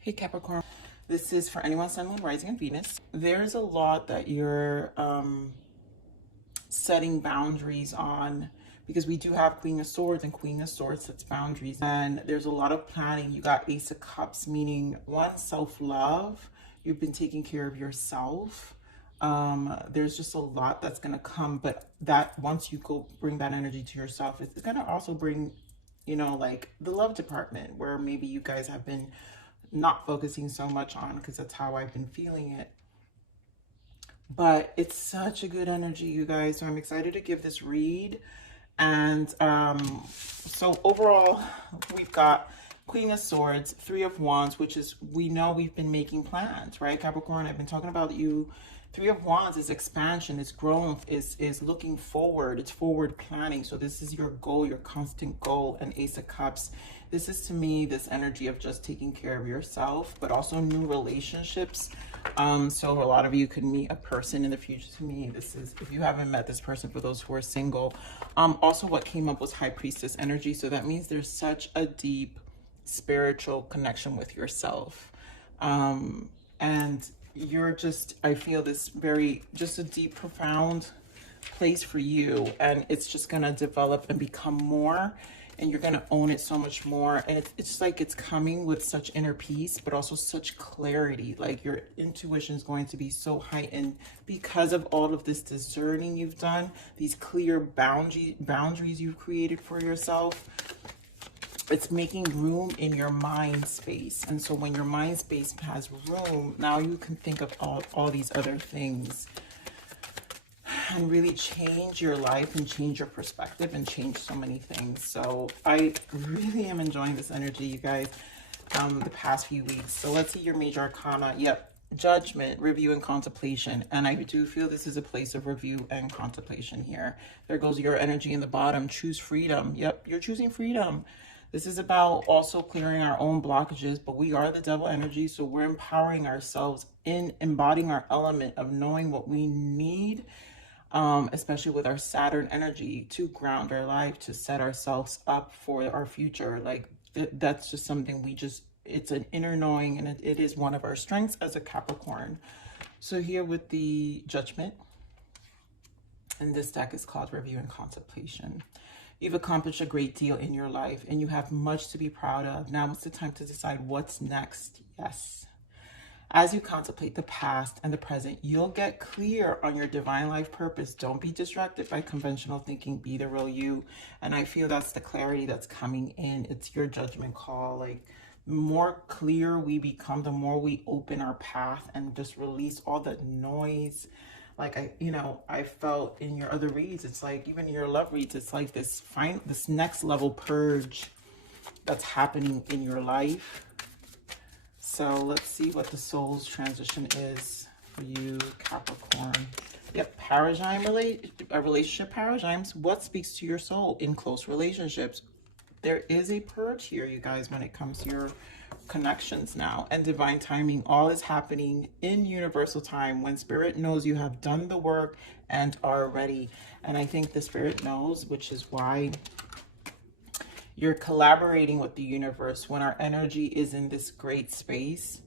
Hey Capricorn, this is for anyone Sun, Moon, Rising, and Venus. There's a lot that you're setting boundaries on because we do have Queen of Swords and Queen of Swords, that's boundaries. And there's a lot of planning. You got Ace of Cups, meaning one, self-love. You've been taking care of yourself. There's just a lot that's going to come, but that once you go bring that energy to yourself, it's going to also bring, like the love department where maybe you guys have been not focusing so much on, because that's how I've been feeling it. But it's such a good energy, you guys. So I'm excited to give this read. And so overall, we've got Queen of Swords, Three of Wands, which is, we know we've been making plans, right? Capricorn, I've been talking about you. Three of Wands is expansion, is growth, is looking forward, it's forward planning. So this is your goal, your constant goal. And Ace of Cups, this is to me this energy of just taking care of yourself, but also new relationships. So a lot of you could meet a person in the future. To me, this is, if you haven't met this person, for those who are single. Also what came up was High Priestess energy. So that means there's such a deep spiritual connection with yourself. And you're just, I feel this very, just a deep, profound place for you. And it's just going to develop and become more. And you're going to own it so much more. And it's like it's coming with such inner peace, but also such clarity. Like your intuition is going to be so heightened because of all of this discerning you've done, these clear boundaries you've created for yourself. It's making room in your mind space. And so when your mind space has room, now you can think of all these other things and really change your life and change your perspective and change so many things. So I really am enjoying this energy, you guys, the past few weeks. So let's see your major arcana. Yep. Judgment, review, and contemplation. And I do feel this is a place of review and contemplation here. There goes your energy in the bottom. Choose freedom. Yep, you're choosing freedom. This is about also clearing our own blockages, but we are the devil energy, so we're empowering ourselves in embodying our element of knowing what we need, especially with our Saturn energy, to ground our life, to set ourselves up for our future. Like that's just something it's an inner knowing, and it is one of our strengths as a Capricorn. So here with the Judgment, and this deck is called Review and Contemplation. You've accomplished a great deal in your life and you have much to be proud of. Now it's the time to decide what's next. Yes. As you contemplate the past and the present, you'll get clear on your divine life purpose. Don't be distracted by conventional thinking. Be the real you. And I feel that's the clarity that's coming in. It's your judgment call. Like, the more clear we become, the more we open our path and just release all the noise. Like I felt in your other reads, it's like, even in your love reads, it's like this next level purge that's happening in your life. So let's see what the soul's transition is for you, Capricorn. Yep, relationship paradigms. What speaks to your soul in close relationships? There is a purge here, you guys, when it comes to your connections now, and divine timing. All is happening in universal time when spirit knows you have done the work and are ready. And I think the spirit knows, which is why you're collaborating with the universe when our energy is in this great space.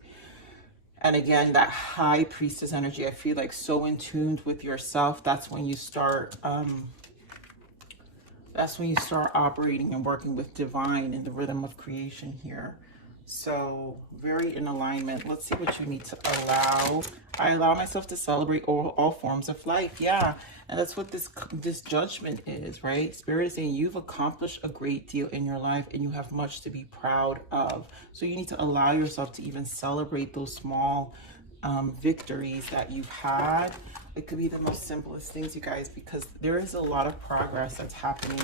And again, that High Priestess energy, I feel like so in tune with yourself. That's when you start operating and working with divine in the rhythm of creation here. So very in alignment. Let's see what you need to allow. I allow myself to celebrate all forms of life. Yeah. And that's what this judgment is, right? Spirit is saying you've accomplished a great deal in your life and you have much to be proud of. So you need to allow yourself to even celebrate those small victories that you've had. It could be the most simplest things, you guys, because there is a lot of progress that's happening.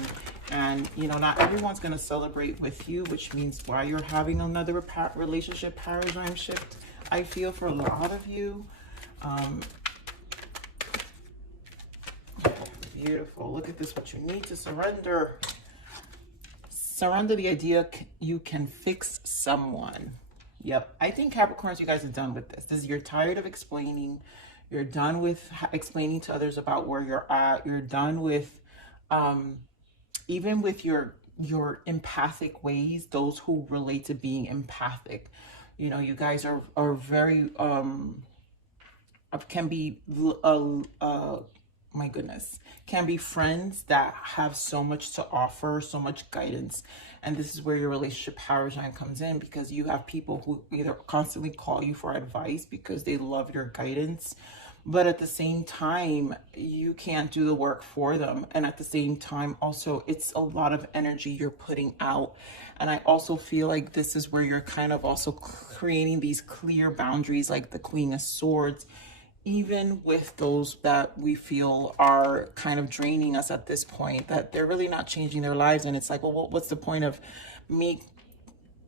And, not everyone's going to celebrate with you, which means why you're having another relationship paradigm shift, I feel, for a lot of you. Beautiful. Look at this, what you need to surrender. Surrender the idea you can fix someone. Yep. I think Capricorns, you guys are done with this. You're tired of explaining. You're done with explaining to others about where you're at. You're done with, even with your empathic ways, those who relate to being empathic. You know, you guys are very, can be, my goodness, can be friends that have so much to offer, so much guidance. And this is where your relationship paradigm comes in, because you have people who either constantly call you for advice because they love your guidance, but at the same time, you can't do the work for them. And at the same time, also, it's a lot of energy you're putting out. And I also feel like this is where you're kind of also creating these clear boundaries, like the Queen of Swords, even with those that we feel are kind of draining us at this point, that they're really not changing their lives. And it's like, well, what's the point of me?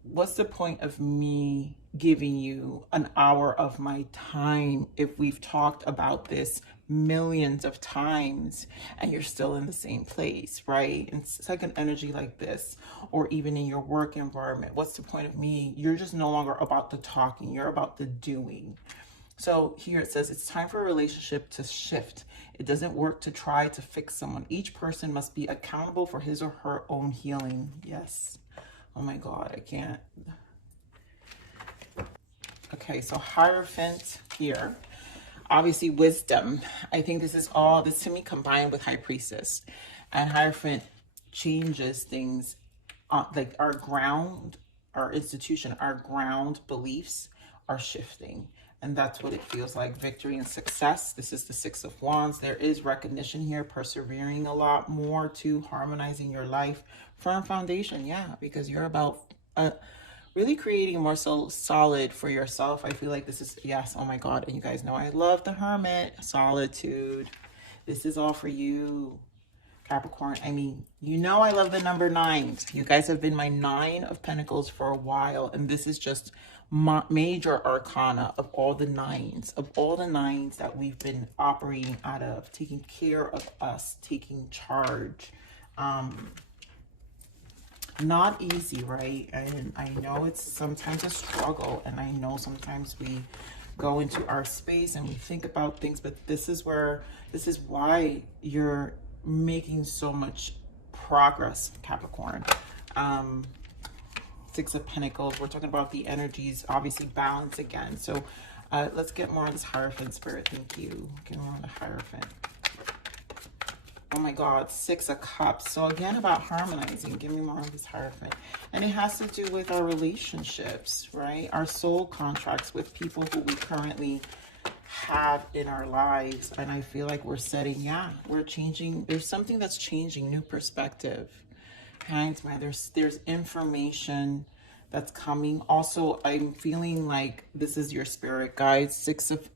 What's the point of me giving you an hour of my time if we've talked about this millions of times and you're still in the same place, right? And second energy like this, or even in your work environment, what's the point of me? You're just no longer about the talking, you're about the doing. So here it says, it's time for a relationship to shift. It doesn't work to try to fix someone. Each person must be accountable for his or her own healing. Yes. Oh my God, I can't. Okay, so Hierophant here. Obviously wisdom. I think this is all, this to me combined with High Priestess. And Hierophant changes things, like our ground, our institution, our ground beliefs are shifting. And that's what it feels like. Victory and success. This is the Six of Wands. There is recognition here, persevering a lot more to harmonizing your life. Firm foundation, yeah, because you're about really creating more so solid for yourself. I feel like this is, yes, oh my God. And you guys know I love the Hermit. Solitude. This is all for you, Capricorn. I mean, you know I love the number 9. You guys have been my 9 of Pentacles for a while. And this is just major arcana of all the 9s, that we've been operating out of, taking care of us, taking charge. Not easy, right? And I know it's sometimes a struggle, and I know sometimes we go into our space and we think about things, but this is why you're making so much progress, Capricorn. Six of Pentacles, we're talking about the energies, obviously balance again. So let's get more on this Hierophant spirit. Thank you. Get more on the Hierophant. Oh my God, Six of Cups. So again, about harmonizing. Give me more on this Hierophant. And it has to do with our relationships, right? Our soul contracts with people who we currently have in our lives. And I feel like we're setting, yeah, we're changing. There's something that's changing, new perspective. Hanged Man, there's information that's coming. Also, I'm feeling like this is your spirit guide. Six of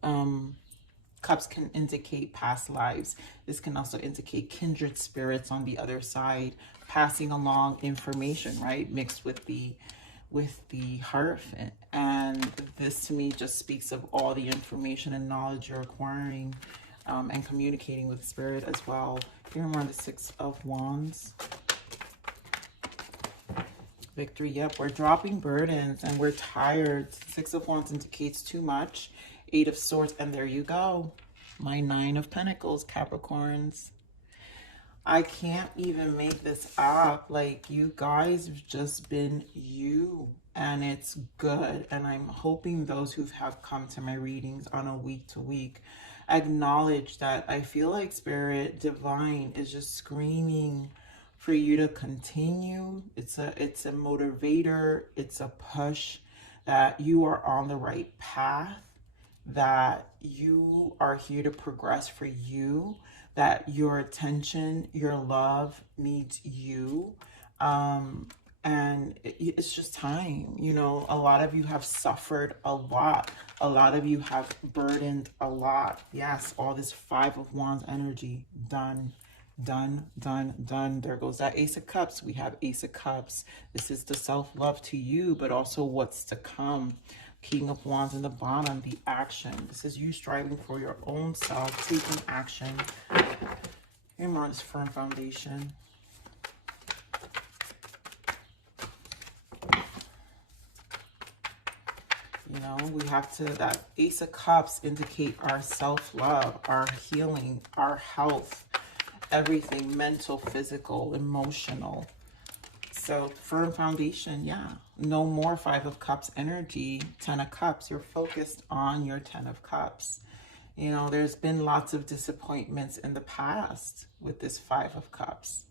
Cups can indicate past lives. This can also indicate kindred spirits on the other side, passing along information, right? Mixed with the Hierophant. And this to me just speaks of all the information and knowledge you're acquiring and communicating with spirit as well. Here we're on the Six of Wands. Victory, yep, we're dropping burdens and we're tired. Six of Wands indicates too much. Eight of Swords, and there you go. My 9 of Pentacles, Capricorns. I can't even make this up. Like, you guys have just been you, and it's good. And I'm hoping those who have come to my readings on a week-to-week acknowledge that I feel like Spirit Divine is just screaming for you to continue. It's a motivator. It's a push that you are on the right path, that you are here to progress for you, that your attention, your love needs you. And it's just time. You know, a lot of you have suffered a lot. A lot of you have burdened a lot. Yes, all this Five of Wands energy, done. Done, done, done. There goes that Ace of Cups. We have Ace of Cups. This is the self-love to you, but also what's to come. King of Wands in the bottom, the action. This is you striving for your own self, taking action. Here more on this firm foundation. You know, we have to, that Ace of Cups indicate our self-love, our healing, our health, everything, mental, physical, emotional. So firm foundation, yeah. No more Five of Cups energy, Ten of Cups. You're focused on your Ten of Cups. You know, there's been lots of disappointments in the past with this Five of Cups.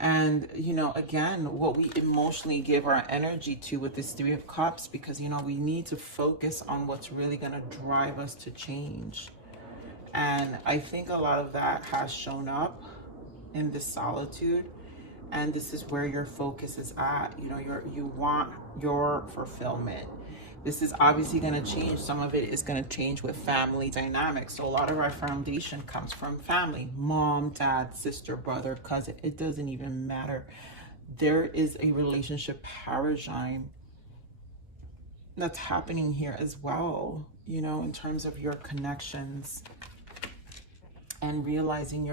And, you know, again, what we emotionally give our energy to with this Three of Cups, because, you know, we need to focus on what's really going to drive us to change. And I think a lot of that has shown up in this solitude. And this is where your focus is at. You know, you want your fulfillment. This is obviously going to change. Some of it is going to change with family dynamics. So a lot of our foundation comes from family. Mom, dad, sister, brother, cousin. It doesn't even matter. There is a relationship paradigm that's happening here as well, you know, in terms of your connections and realizing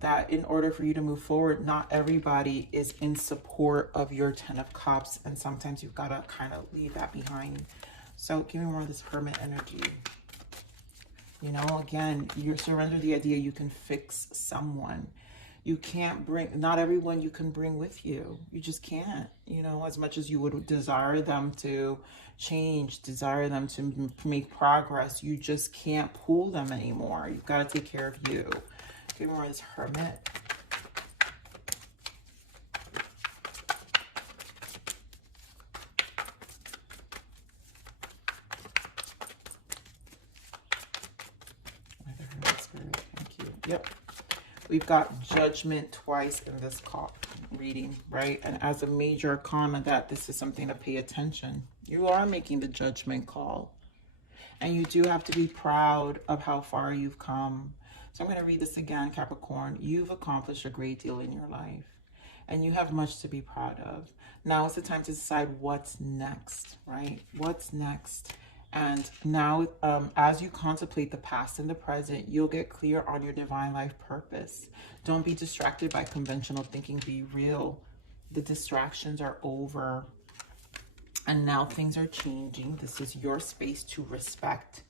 that in order for you to move forward, not everybody is in support of your Ten of Cups. And sometimes you've got to kind of leave that behind. So give me more of this Hermit energy. You know, again, you surrender the idea you can fix someone. You can't bring, not everyone you can bring with you. You just can't, you know, as much as you would desire them to change, desire them to make progress, you just can't pull them anymore. You've got to take care of you. Give me more of this Hermit. The Hermit Spirit. Thank you. Yep. We've got Judgment twice in this call reading, right? And as a major arcana, that this is something to pay attention. You are making the judgment call. And you do have to be proud of how far you've come. So I'm going to read this again, Capricorn. You've accomplished a great deal in your life. And you have much to be proud of. Now is the time to decide what's next, right? What's next? And now, as you contemplate the past and the present, you'll get clear on your divine life purpose. Don't be distracted by conventional thinking. Be real. The distractions are over. And now things are changing. This is your space to respect.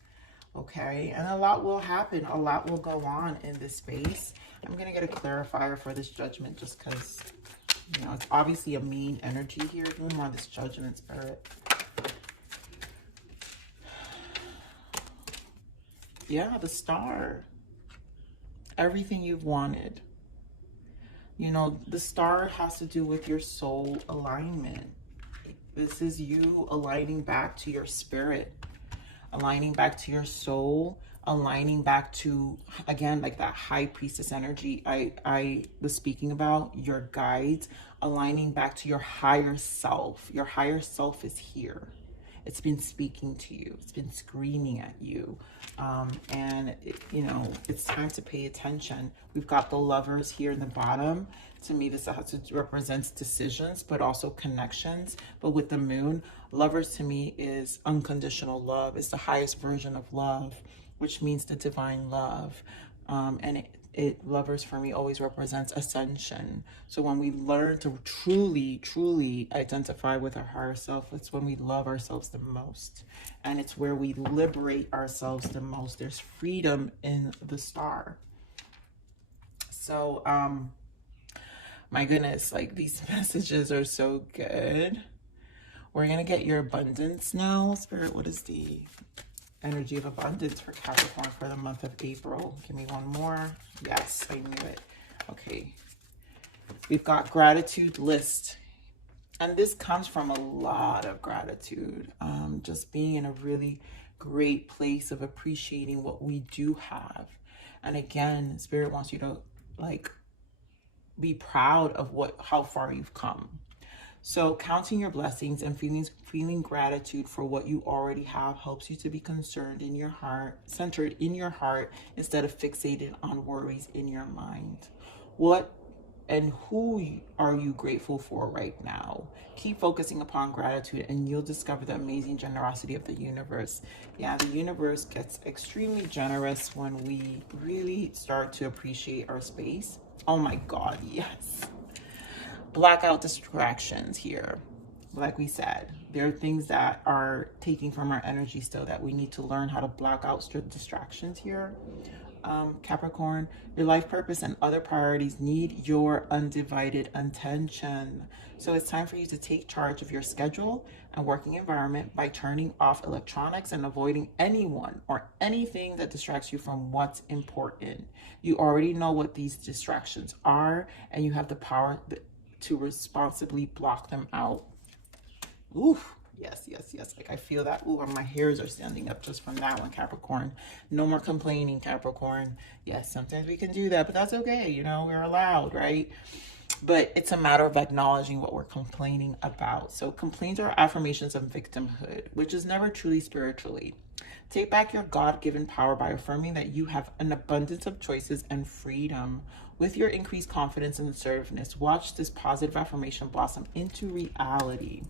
Okay, and a lot will happen. A lot will go on in this space. I'm going to get a clarifier for this Judgment just because, you know, it's obviously a mean energy here. Give me more of this Judgment, Spirit. Yeah, the Star. Everything you've wanted. You know, the Star has to do with your soul alignment. This is you aligning back to your spirit. Aligning back to your soul, aligning back to, again, like that High Priestess energy I was speaking about, your guides, aligning back to your higher self. Your higher self is here. It's been speaking to you. It's been screaming at you. You know, it's time to pay attention. We've got the Lovers here in the bottom. To me, this also represents decisions, but also connections. But with the Moon, Lovers to me is unconditional love. It's the highest version of love, which means the divine love. And Lovers for me always represents ascension. So when we learn to truly identify with our higher self, it's when we love ourselves the most. And it's where we liberate ourselves the most. There's freedom in the Star. So, my goodness, like these messages are so good. We're going to get your abundance now. Spirit, what is the energy of abundance for Capricorn for the month of April? Give me one more. Yes, I knew it. Okay. We've got gratitude list. And this comes from a lot of gratitude. Just being in a really great place of appreciating what we do have. And again, Spirit wants you to like be proud of how far you've come. So counting your blessings and feeling gratitude for what you already have helps you to be concerned in your heart, centered in your heart, instead of fixated on worries in your mind. What and who are you grateful for right now? Keep focusing upon gratitude and you'll discover the amazing generosity of the universe. Yeah, the universe gets extremely generous when we really start to appreciate our space. Oh my God, yes. Blackout distractions here. Like we said, there are things that are taking from our energy still that we need to learn how to block out distractions here. Capricorn, your life purpose and other priorities need your undivided attention. So it's time for you to take charge of your schedule and working environment by turning off electronics and avoiding anyone or anything that distracts you from what's important. You already know what these distractions are, and you have the power to responsibly block them out. Oof. Yes, yes, yes. Like I feel that. Ooh, my hairs are standing up just from that one, Capricorn. No more complaining, Capricorn. Yes, sometimes we can do that, but that's okay. You know, we're allowed, right? But it's a matter of acknowledging what we're complaining about. So complaints are affirmations of victimhood, which is never truly spiritually. Take back your God-given power by affirming that you have an abundance of choices and freedom. With your increased confidence and assertiveness, watch this positive affirmation blossom into reality.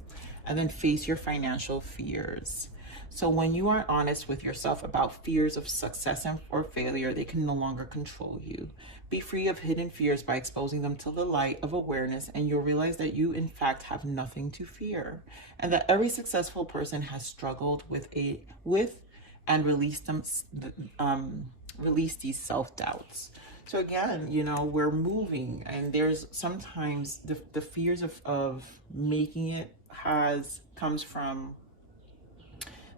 And then face your financial fears. So when you are honest with yourself about fears of success or failure, they can no longer control you. Be free of hidden fears by exposing them to the light of awareness, and you'll realize that you in fact have nothing to fear, and that every successful person has struggled with and released these self-doubts. So again, you know, we're moving, and there's sometimes the fears of making it comes from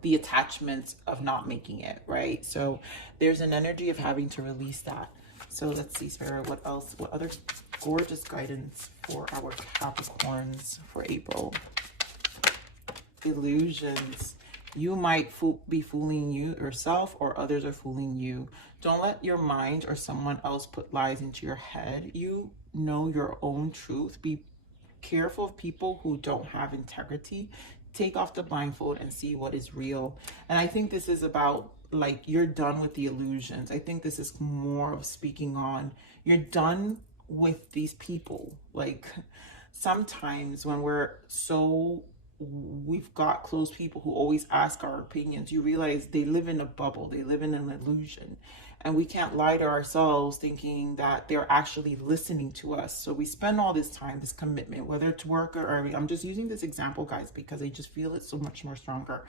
the attachments of not making it, right? So there's an energy of having to release that. So let's see, Spirit, what else? What other gorgeous guidance for our Capricorns for April? Illusions. You might be fooling yourself, or others are fooling you. Don't let your mind or someone else put lies into your head. You know your own truth. Be careful of people who don't have integrity. Take off the blindfold and see what is real. And I think this is about, like, you're done with the illusions. I think this is more of speaking on, you're done with these people. Like, sometimes when we've got close people who always ask our opinions, you realize they live in a bubble, they live in an illusion, and we can't lie to ourselves thinking that they're actually listening to us. So we spend all this time, this commitment, whether it's work or I'm just using this example, guys, because I just feel it so much more stronger.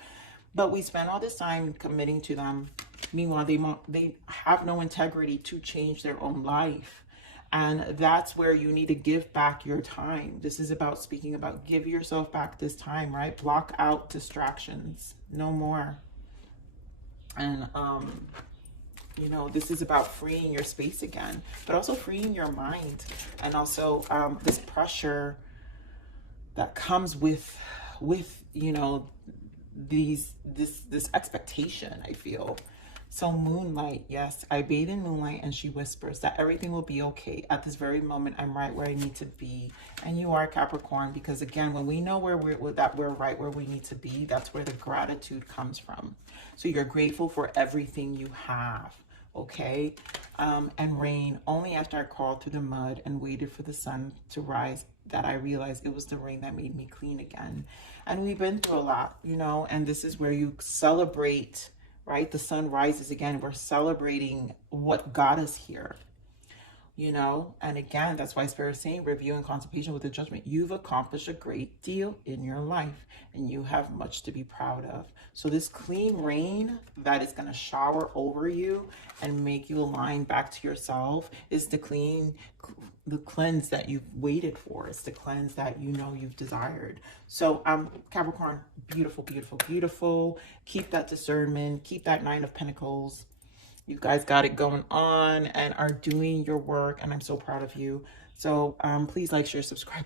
But we spend all this time committing to them. Meanwhile, they have no integrity to change their own life. And that's where you need to give back your time. This is about speaking about give yourself back this time, right? Block out distractions, no more. And, you know, this is about freeing your space again, but also freeing your mind. And also this pressure that comes with, you know, this expectation, I feel. So moonlight, yes, I bathe in moonlight and she whispers that everything will be okay. At this very moment, I'm right where I need to be. And you are, Capricorn, because again, when we know where we're right where we need to be, that's where the gratitude comes from. So you're grateful for everything you have, okay? And rain, only after I crawled through the mud and waited for the sun to rise that I realized it was the rain that made me clean again. And we've been through a lot, you know, and this is where you celebrate, right? The sun rises again. We're celebrating what got us here, you know? And again, that's why Spirit is saying review and contemplation with the judgment. You've accomplished a great deal in your life and you have much to be proud of. So this clean rain that is going to shower over you and make you align back to yourself is the cleanse that you've waited for. It's the cleanse that you know you've desired. So Capricorn, beautiful, beautiful, beautiful. Keep that discernment, keep that 9 of Pentacles. You guys got it going on and are doing your work, and I'm so proud of you. So please like, share, subscribe,